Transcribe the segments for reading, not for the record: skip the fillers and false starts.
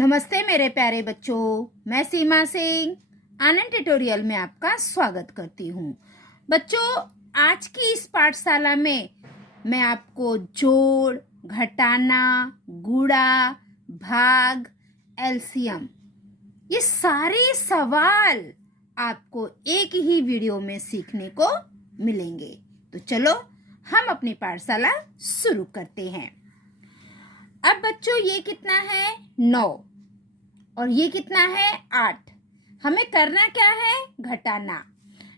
नमस्ते मेरे प्यारे बच्चों, मैं सीमा सिंह आनंद ट्यूटोरियल में आपका स्वागत करती हूँ। बच्चों, आज की इस पाठशाला में मैं आपको जोड़, घटाना, गुणा, भाग, एलसीएम ये सारे सवाल आपको एक ही वीडियो में सीखने को मिलेंगे। तो चलो हम अपनी पाठशाला शुरू करते हैं। अब बच्चों, ये कितना है? 9 और ये कितना है? 8। हमें करना क्या है? घटाना।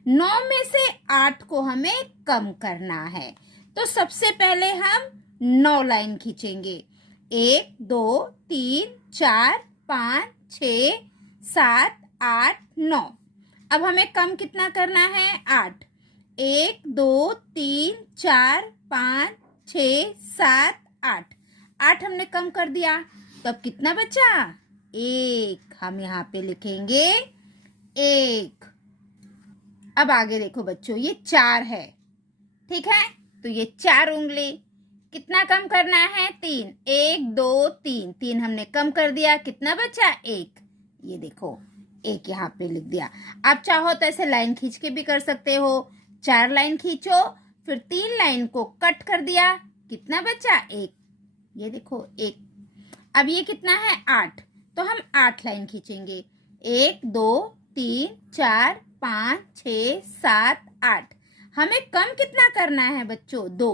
9 में से 8 को हमें कम करना है। तो सबसे पहले हम 9 लाइन खींचेंगे। 1 2 3 4 5 6 7 8 9। अब हमें कम कितना करना है? 8। 1 2 3 4 5 6 7 8। 8 हमने कम कर दिया, तो अब कितना बचा? 1। हम यहाँ पे लिखेंगे 1। अब आगे देखो बच्चों, ये 4 है, ठीक है? तो ये 4 उंगली कितना कम करना है? 3। 1 2 3 3 हमने कम कर दिया, कितना बचा? 1। ये देखो 1 यहाँ पे लिख दिया। आप चाहो तो ऐसे लाइन खींच के भी कर सकते हो। 4 लाइन खींचो, फिर 3 लाइन को कट कर दिया, कितना बचा? 1। ये देखो 1। अब ये कितना है? 8। तो हम 8 लाइन खींचेंगे। 1 2 3 4 5 6 7 8। हमें कम कितना करना है बच्चों? 2।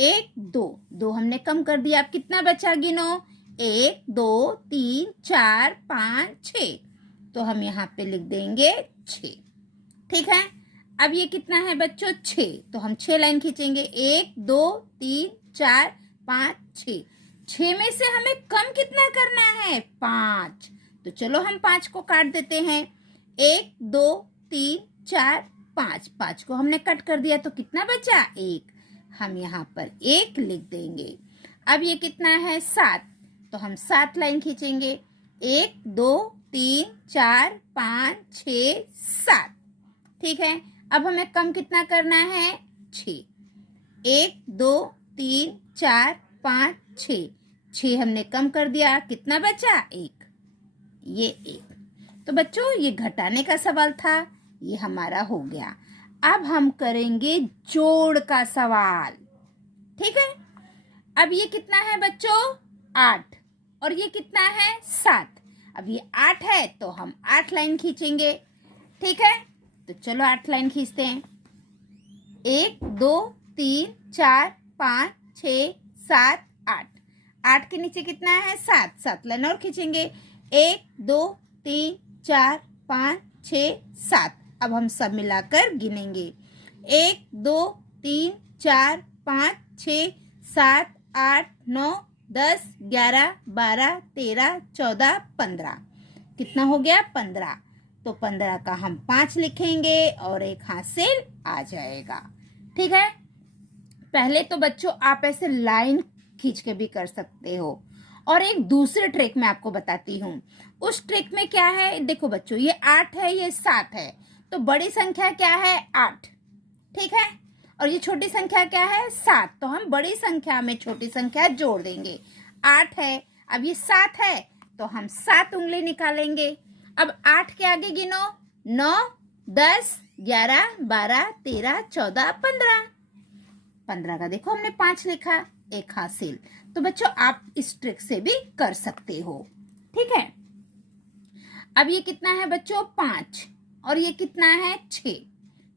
1 2 2 हमने कम कर दिया, अब कितना बचा? गिनो। 1 2 3 4 5 6। तो हम यहाँ पे लिख देंगे 6, ठीक है? अब ये कितना है बच्चों? 6। तो हम 6 लाइन खींचेंगे। 1 2 3 4 5 6। 6 में से हमें कम कितना करना है? 5। तो चलो हम 5 को काट देते हैं। 1 2 3 4 5। 5 को हमने कट कर दिया, तो कितना बचा? 1। हम यहाँ पर 1 लिख देंगे। अब ये कितना है? 7। तो हम 7 लाइन खींचेंगे। 1 2 3 4 5 6 7, ठीक है? अब हमें कम कितना करना है? 6। 1 2 3 4 5 6। 6 हमने कम कर दिया, कितना बचा? 1। ये 1। तो बच्चों, ये घटाने का सवाल था, ये हमारा हो गया। अब हम करेंगे जोड़ का सवाल, ठीक है? अब ये कितना है बच्चों? 8। और ये कितना है? 7। अब ये 8 है, तो हम 8 लाइन खींचेंगे, ठीक है? तो चलो 8 लाइन खींचते हैं। 1 2 3 4 5 6 7 8। 8 के नीचे कितना है? 7। 7 लाइन और खींचेंगे। 1 2 3 4 5 6 7। अब हम सब मिलाकर गिनेंगे। 1 2 3 4 5 6 7 8 9 10 11 12 13 14 15। कितना हो गया? 15। तो 15 का हम 5 लिखेंगे और एक हासिल आ जाएगा, ठीक है? पहले तो बच्चों आप ऐसे लाइन खींच के भी कर सकते हो, और एक दूसरे ट्रिक मैं आपको बताती हूँ। उस ट्रिक में क्या है? देखो बच्चों, ये 8 है, ये 7 है, तो बड़ी संख्या क्या है? 8, ठीक है? और ये छोटी संख्या क्या है? 7। तो हम बड़ी संख्या में छोटी संख्या जोड़ देंगे। 8 है, अब ये 7 है, तो हम 7 उंगली निकालेंगे। अब 8 के आगे गिनो। 9 10 11 12 13 14 15। 15 का देखो हमने 5 लिखा, एक हासिल। तो बच्चों, आप इस ट्रिक से भी कर सकते हो, ठीक है? अब ये कितना है बच्चों? 5। और ये कितना है? 6।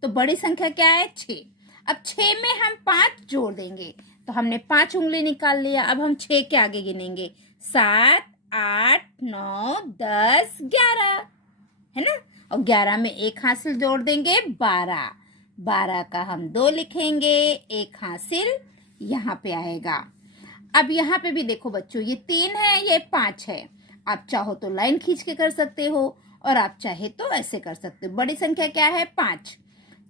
तो बड़ी संख्या क्या है? 6। अब 6 में हम 5 जोड़ देंगे, तो हमने 5 उंगली निकाल लिया। अब हम 6 के आगे गिनेंगे। 7 8 9 10 11, है ना? और 11 में एक हासिल जोड़ देंगे, 12। 12 का हम 2 लिखेंगे, एक हासिल यहाँ पे आएगा। अब यहाँ पे भी देखो बच्चों, ये 3 है, ये 5 है। आप चाहो तो लाइन खींच के कर सकते हो, और आप चाहे तो ऐसे कर सकते हो। बड़ी संख्या क्या है? 5।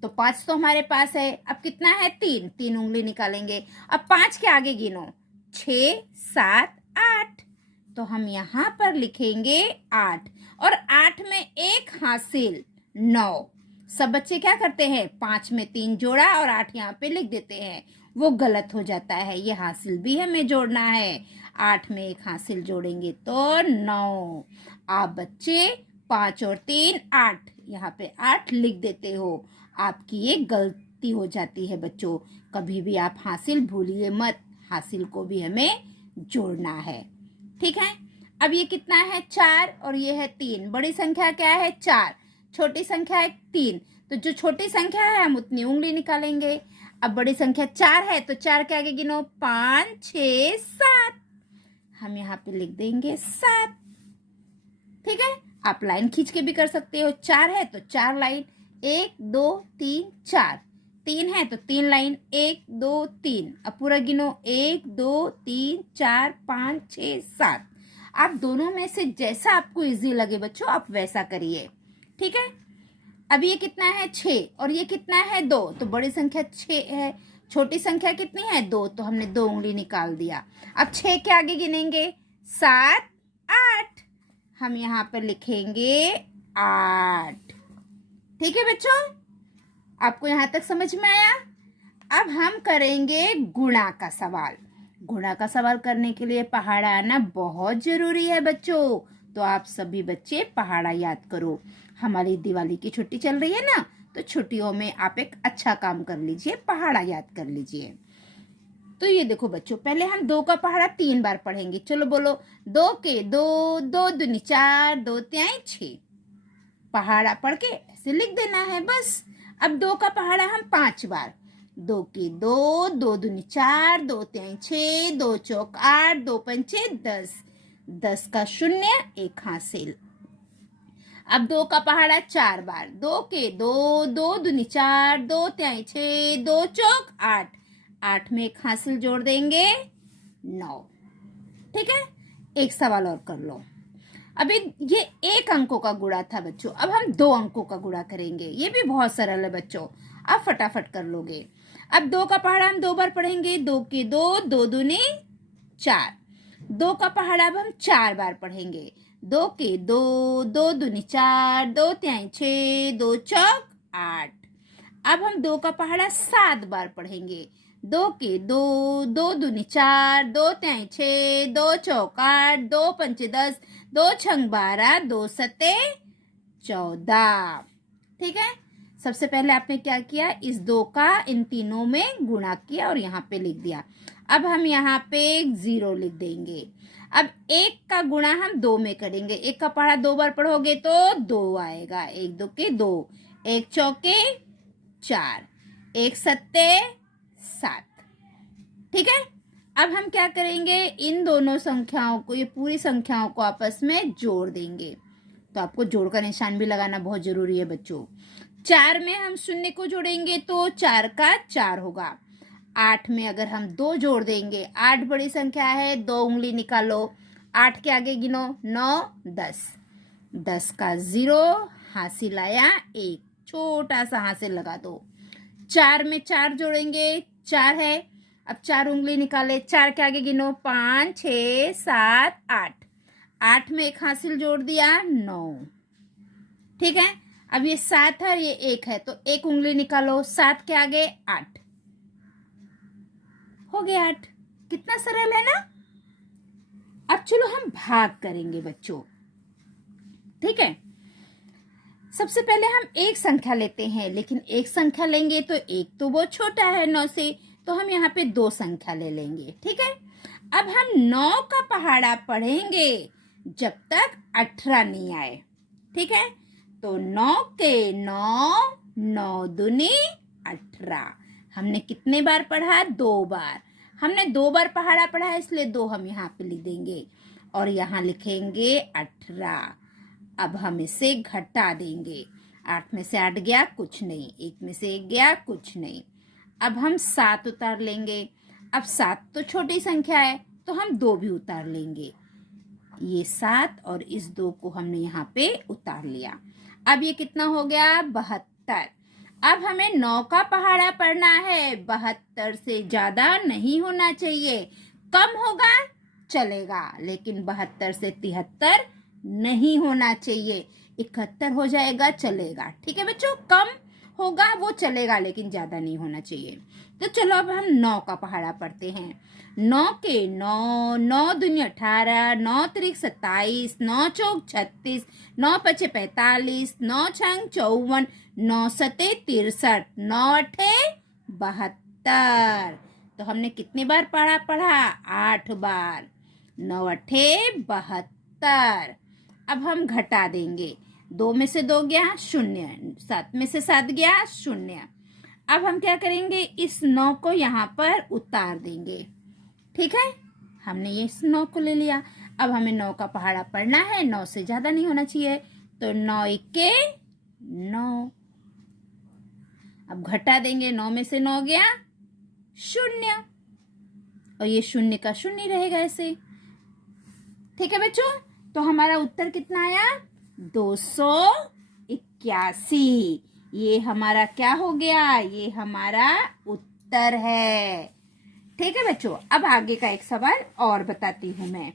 तो 5 तो हमारे पास है। अब कितना है? 3। 3 उंगली निकालेंगे। अब 5 के आगे गिनो। 6 7 8। तो हम यहाँ पर लिखेंगे 8, और 8 में एक हासिल 9। सब बच्चे क्या करते हैं, 5 में 3 जोड़ा और 8 यहाँ पे लिख देते हैं, वो गलत हो जाता है। ये हासिल भी हमें जोड़ना है। 8 में 1 हासिल जोड़ेंगे तो 9। आप बच्चे 5 और 3 8, यहाँ पे 8 लिख देते हो। आपकी ये गलती हो जाती है बच्चों। कभी भी आप हासिल भूलिए मत, हासिल को भी हमें जोड़ना है। ठीक है। अब ये कितना है, 4 और ये है 3। बड़ी संख्या क्या है, 4। छोटी संख्या है 3। तो जो छोटी संख्या है हम उतनी उंगली निकालेंगे। अब बड़ी संख्या 4 है तो 4 के आगे गिनो, 5 6 7। हम यहाँ पे लिख देंगे 7। ठीक है। आप लाइन खींच के भी कर सकते हो। 4 है तो 4 लाइन, 1 2 3 4। 3 है तो 3 लाइन, 1 2 3। अब पूरा गिनो, 1 2 3 4 5 6 7। आप दोनों में से जैसा आपको इजी लगे बच्चों आप वैसा करिए। ठीक है। अब ये कितना है, 6 और ये कितना है, 2। तो बड़ी संख्या 6 है, छोटी संख्या कितनी है, 2। तो हमने 2 उंगली निकाल दिया। अब 6 के आगे गिनेंगे, 7 8। हम यहाँ पर लिखेंगे 8। ठीक है बच्चों, आपको यहाँ तक समझ में आया। अब हम करेंगे गुणा का सवाल। गुणा का सवाल करने के लिए पहाड़ा आना बहुत जरूरी है बच्चों। तो आप सभी बच्चे पहाड़ा याद करो। हमारी दिवाली की छुट्टी चल रही है ना, तो छुट्टियों में आप एक अच्छा काम कर लीजिए, पहाड़ा याद कर लीजिए। तो ये देखो बच्चों, पहले हम 2 का पहाड़ा 3 बार पढ़ेंगे। चलो बोलो, 2 के 2, 2 दूनी 4, 2 तिहाई 6। पहाड़ा पढ़ के ऐसे लिख देना है बस। अब 2 का पहाड़ा हम 5 बार। 2 के 2, 2 दूनी 4, 2 तिहाई 6, 2 चौक 8, 2 पंचे 10। 10 का 0 1 हासिल। अब 2 का पहाड़ा 4 बार। 2 के 2, 2 दूनी 4, 2 तिहाई 6, 2 चौक 8। 8 में 1 हासिल जोड़ देंगे, 9। ठीक है। एक सवाल और कर लो। अभी ये 1 अंकों का गुणा था बच्चों, अब हम 2 अंकों का गुणा करेंगे। ये भी बहुत सरल है बच्चों, आप फटाफट कर लोगे। अब 2 का पहाड़ा हम 2 बार पढ़ेंगे। 2 के 2, 2 दूनी 4। 2 का पहाड़ा अब हम 4 बार पढ़ेंगे। 2 के 2, 2 दूनी 4, 2 तिहाई 6, 2 चौक 8। अब हम 2 का पहाड़ा 7 बार पढ़ेंगे। 2 के 2, 2 दूनी 4, 2 तिहाई 6, 2 चौक 8, 2 पंचे 10, 2 छंग 12, 2 सत्ते 14। ठीक है। सबसे पहले आपने क्या किया, इस 2 का इन तीनों में गुणा किया और यहाँ पे लिख दिया। अब हम यहाँ पे 0 लिख देंगे। अब 1 का गुणा हम 2 में करेंगे। 1 का पहाड़ा 2 बार पढ़ोगे तो 2 आएगा। 1 2 के 2, 1 चौके 4, 1 सत्ते 7। ठीक है। अब हम क्या करेंगे, इन दोनों संख्याओं को, ये पूरी संख्याओं को आपस में जोड़ देंगे। तो आपको जोड़ का निशान भी लगाना बहुत जरूरी है बच्चों। 4 में हम 0 को जोड़ेंगे तो 4 का 4 होगा। 8 में अगर हम 2 जोड़ देंगे, 8 बड़ी संख्या है, 2 उंगली निकालो। 8 के आगे गिनो, 9 10। 10 का 0 हासिल आया 1, छोटा सा हासिल लगा दो। 4 में 4 जोड़ेंगे, 4 है। अब 4 उंगली निकाले। 4 के आगे गिनो, 5 6 7 8। 8 में 1 हासिल जोड़ दिया, 9। ठीक है। अब ये 7 है और ये 1 है, तो 1 उंगली निकालो। 7 के आगे 8, हो गया 8। कितना सरल है ना। अब चलो हम भाग करेंगे बच्चों। ठीक है। सबसे पहले हम एक संख्या लेते हैं, लेकिन एक संख्या लेंगे तो एक तो वो छोटा है 9 से, तो हम यहाँ पे 2 संख्या ले लेंगे। ठीक है। अब हम 9 का पहाड़ा पढ़ेंगे जब तक 18 नहीं आए। ठीक है। तो 9 के 9, 9 दूनी 18। हमने कितने बार पढ़ा, 2 बार। हमने 2 बार पहाड़ा पढ़ा है, इसलिए 2 हम यहाँ पे लिख देंगे और यहाँ लिखेंगे 18। अब हम इसे घटा देंगे। 8 में से 8 गया, कुछ नहीं। 1 में से 1 गया, कुछ नहीं। अब हम 7 उतार लेंगे। अब 7 तो छोटी संख्या है, तो हम 2 भी उतार लेंगे। ये 7 और इस 2 को हमने यहाँ पे उतार लिया। अब ये कितना हो गया, 72। अब हमें 9 का पहाड़ा पढ़ना है। 72 से ज्यादा नहीं होना चाहिए। कम होगा चलेगा, लेकिन 72 से 73 नहीं होना चाहिए। 71 हो जाएगा, चलेगा। ठीक है बच्चों, कम होगा वो चलेगा लेकिन ज्यादा नहीं होना चाहिए। तो चलो अब हम 9 का पहाड़ा पढ़ते हैं। 9 के 9, 9 दूनी 18, 9 त्रिक 27, 9 चौक 36, 9 पचे 45, 9 छंग 54, 9 सते 63, 9 अठे 72। तो हमने कितनी बार पढ़ा? 8 बार। 9 अठे 72। अब हम घटा देंगे। 2 में से 2 गया 0, 7 में से 7 गया 0। अब हम क्या करेंगे? इस 9 को यहाँ पर उतार देंगे। ठीक है, हमने ये इस 9 को ले लिया। अब हमें 9 का पहाड़ा पढ़ना है, 9 से ज्यादा नहीं होना चाहिए। तो 9 एके 9। अब घटा देंगे। 9 में से 9 गया 0 और ये 0 का 0 रहेगा ऐसे। ठीक है बच्चों, तो हमारा उत्तर कितना आया? 281। ये हमारा क्या हो गया? ये हमारा उत्तर है। ठीक है बच्चों, अब आगे का एक सवाल और बताती हूं मैं।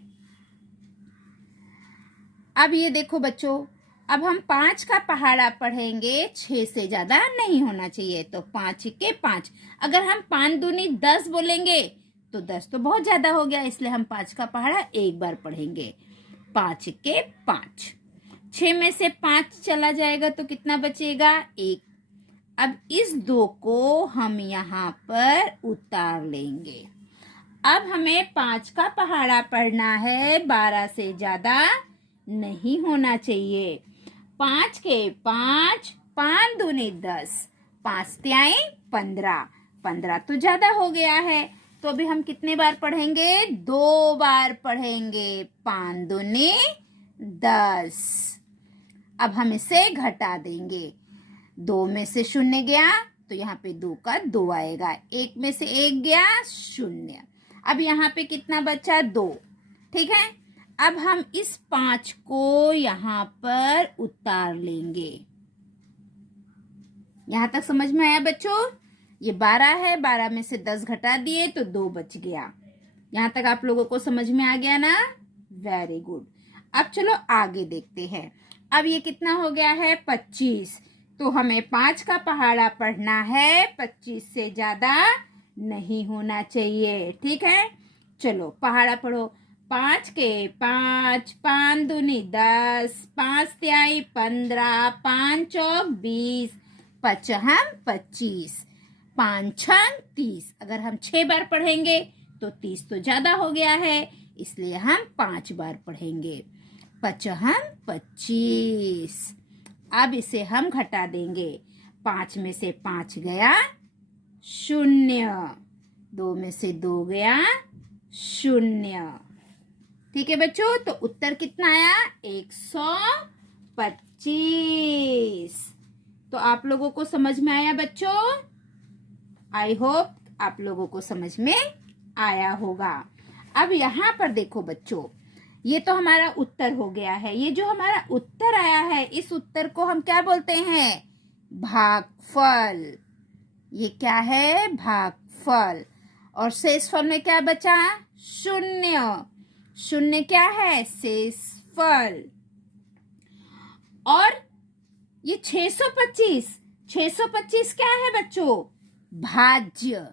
अब ये देखो बच्चों, अब हम 5 का पहाड़ा पढ़ेंगे। 6 से ज्यादा नहीं होना चाहिए। तो 5 के 5। अगर हम 5 दूनी 10 बोलेंगे तो 10 तो बहुत ज्यादा हो गया, इसलिए हम 5 का पहाड़ा एक बार पढ़ेंगे। 5 के 5। 6 में से 5 चला जाएगा तो कितना बचेगा? 1। अब इस 2 को हम यहाँ पर उतार लेंगे। अब हमें 5 का पहाड़ा पढ़ना है, 12 से ज्यादा नहीं होना चाहिए। 5 के 5, 5 दूनी 10, 5 त्याई 15, 15 तो ज्यादा हो गया है। तो अभी हम कितने बार पढ़ेंगे? 2 बार पढ़ेंगे। 5 दूनी 10। अब हम इसे घटा देंगे। 2 में से 0 गया तो यहाँ पे 2 का 2 आएगा। 1 में से 1 गया 0। अब यहाँ पे कितना बचा? 2। ठीक है, अब हम इस 5 को यहाँ पर उतार लेंगे। यहाँ तक समझ में आया बच्चों? ये 12 है, 12 में से 10 घटा दिए तो 2 बच गया। यहाँ तक आप लोगों को समझ में आ गया ना? Very good. अब चलो आगे देखते हैं। अब ये कितना हो गया है? 25। तो हमें 5 का पहाड़ा पढ़ना है, 25 से ज्यादा नहीं होना चाहिए। ठीक है, चलो पहाड़ा पढ़ो। 5 के 5, 5 दूनी 10, 5 त्याई 15, 5 चौक 20, 5 हम 25, 5 छंग 30। अगर हम 6 बार पढ़ेंगे तो 30 तो ज्यादा हो गया है, इसलिए हम 5 बार पढ़ेंगे। 5 हम 25। अब इसे हम घटा देंगे। 5 में से 5 गया 0, 2 में से 2 गया 0। ठीक है बच्चों, तो उत्तर कितना आया? 125। तो आप लोगों को समझ में आया बच्चों? आई होप आप लोगों को समझ में आया होगा। अब यहाँ पर देखो बच्चों, ये तो हमारा उत्तर हो गया है। ये जो हमारा उत्तर आया है, इस उत्तर को हम क्या बोलते हैं? भागफल। ये क्या है? भागफल। और शेषफल में क्या बचा? 0। 0 क्या है? शेषफल। और ये 625, 625 क्या है बच्चों? भाज्य।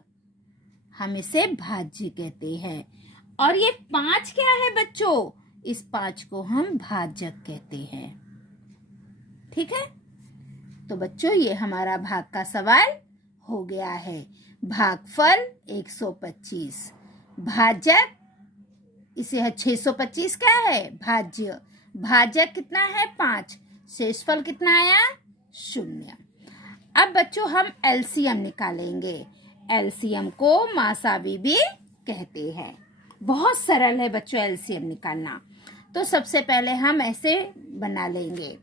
हम इसे भाज्य कहते हैं। और ये 5 क्या है बच्चों? इस 5 को हम भाजक कहते हैं। ठीक है, तो बच्चों ये हमारा भाग का सवाल हो गया है। भागफल 125, भाजक इसे है 625 क्या है? भाज्य। भाजक कितना है? 5। शेषफल कितना आया? 0। अब बच्चों हम एलसीएम निकालेंगे। एलसीएम को मासावी भी कहते हैं। बहुत सरल है बच्चों एलसीएम निकालना। तो सबसे पहले हम ऐसे बना लेंगे।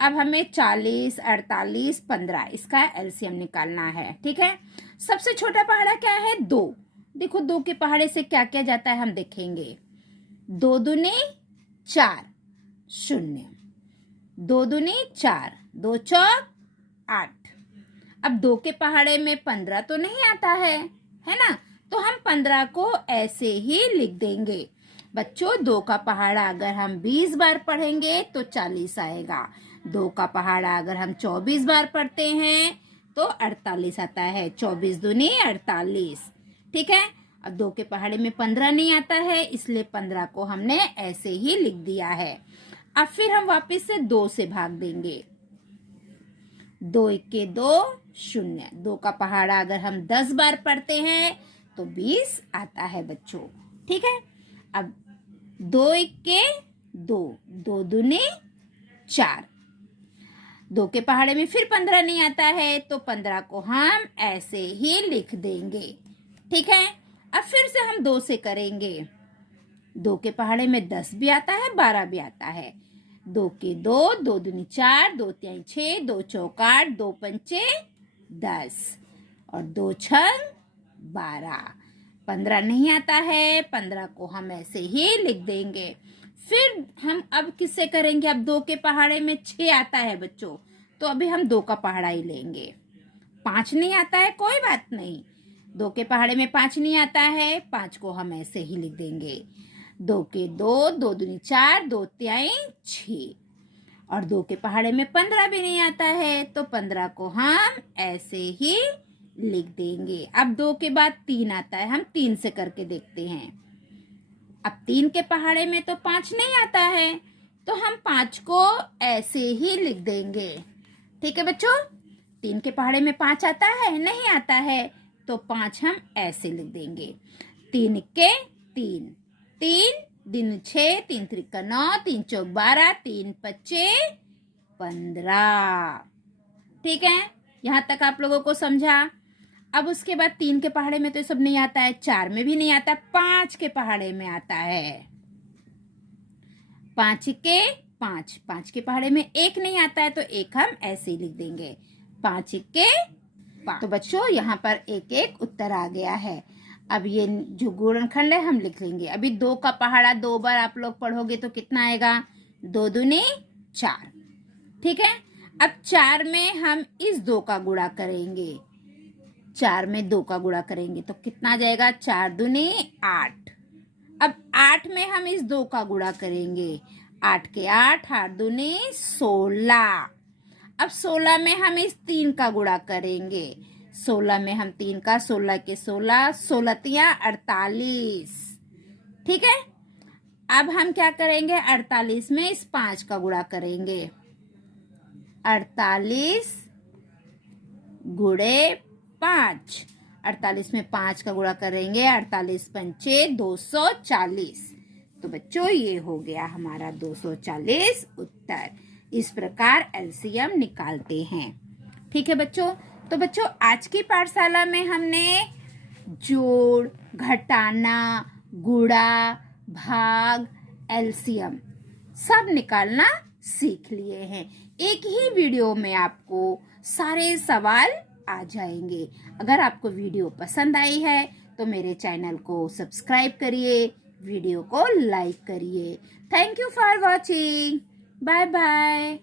अब हमें 40, 48, 15 इसका एलसीएम निकालना है। ठीक है, सबसे छोटा पहाड़ा क्या है? 2। देखो 2 के पहाड़े से क्या क्या जाता है हम देखेंगे। 2 दूनी 4, 0। 2 दूनी 4, 2 चौक 8। अब 2 के पहाड़े में 15 तो नहीं आता है ना? तो हम 15 को ऐसे ही लिख देंगे। बच्चों 2 का पहाड़ा अगर हम 20 बार पढ़ेंगे तो 40 आएगा। 2 का पहाड़ा अगर हम 24 बार पढ़ते हैं तो 48 आता है। 24 दूनी 48। ठीक है। अब 2 के पहाड़े में 15 नहीं आता है, इसलिए 15 को हमने ऐसे ही लिख दिया है। अब फिर हम वापस से 2 से भाग देंगे। 2 1 2 0। 2 का पहाड़ा अगर हम 10 बार पढ़ते हैं तो 20 आता है बच्चों। ठीक है। अब 2 1 2, 2 दूनी 4। 2 के पहाड़े में फिर 15 नहीं आता है तो 15 को हम ऐसे ही लिख देंगे। ठीक है। अब फिर से हम 2 से करेंगे। 2 के पहाड़े में 10 भी आता है, 12 भी आता है। 2 के 2, 2 दूनी 4, 2 तिहाई 6, 2 चौक 8, 2 पंचे 10 और 2 छंग 12। 15 नहीं आता है, 15 को हम ऐसे ही लिख देंगे। फिर हम अब किससे करेंगे? अब 2 के पहाड़े में 6 आता है बच्चों, तो अभी हम 2 का पहाड़ा ही लेंगे। 5 नहीं आता है, कोई बात नहीं। 2 के पहाड़े में 5 नहीं आता है, 5 को हम ऐसे ही लिख देंगे। 2 के 2, 2 दूनी 4, 2 तिहाई 6 और 2 के पहाड़े में 15 भी नहीं आता है, तो 15 को हम ऐसे ही लिख देंगे। अब 2 के बाद 3 आता है, हम 3 से करके देखते हैं। अब 3 के पहाड़े में तो 5 नहीं आता है, तो हम 5 को ऐसे ही लिख देंगे। ठीक है बच्चों। 3 के पहाड़े में 5 आता है? नहीं आता है, तो 5 हम ऐसे लिख देंगे। 3 के 3, 3 दिन 6, 3 त्रिका 9, 3 चौक 12, 3 पच्चे 15। ठीक है। यहाँ तक आप लोगों को समझा। अब उसके बाद 3 के पहाड़े में तो सब नहीं आता है, 4 में भी नहीं आता, 5 के पहाड़े में आता है। 5 के 5, 5 के पहाड़े में 1 नहीं आता है, तो 1 हम ऐसे ही लिख देंगे। 5 के 5। तो बच्चों यहाँ पर एक एक उत्तर आ गया है। अब ये जो गुणनखंड है हम लिख लेंगे। अभी 2 का पहाड़ा 2 बार आप लोग पढ़ोगे तो कितना आएगा? 2 दूनी 4। ठीक है। अब 4 में हम इस 2 का गुणा करेंगे। 4 में 2 का गुणा करेंगे तो कितना आ जाएगा? 4 दूनी 8। अब 8 में हम इस 2 का गुणा करेंगे। 8 के 8, 8 दूनी 16। अब 16 में हम इस 3 का गुणा करेंगे। 16 में हम 3 का, 16 के 16, 16 तिया 48। ठीक है। अब हम क्या करेंगे? 48 में इस 5 का गुणा करेंगे। 48 गुणे 5। 48 में 5 का गुणा करेंगे। 48 पंचे 240। तो बच्चों ये हो गया हमारा 240 उत्तर। इस प्रकार एलसीएम निकालते हैं। ठीक है बच्चों। तो बच्चों आज की पाठशाला में हमने जोड़, घटाना, गुणा, भाग, एलसीएम सब निकालना सीख लिए हैं। एक ही वीडियो में आपको सारे सवाल आ जाएंगे। अगर आपको वीडियो पसंद आई है तो मेरे चैनल को सब्सक्राइब करिए, वीडियो को लाइक करिए। Thank you for watching. Bye bye.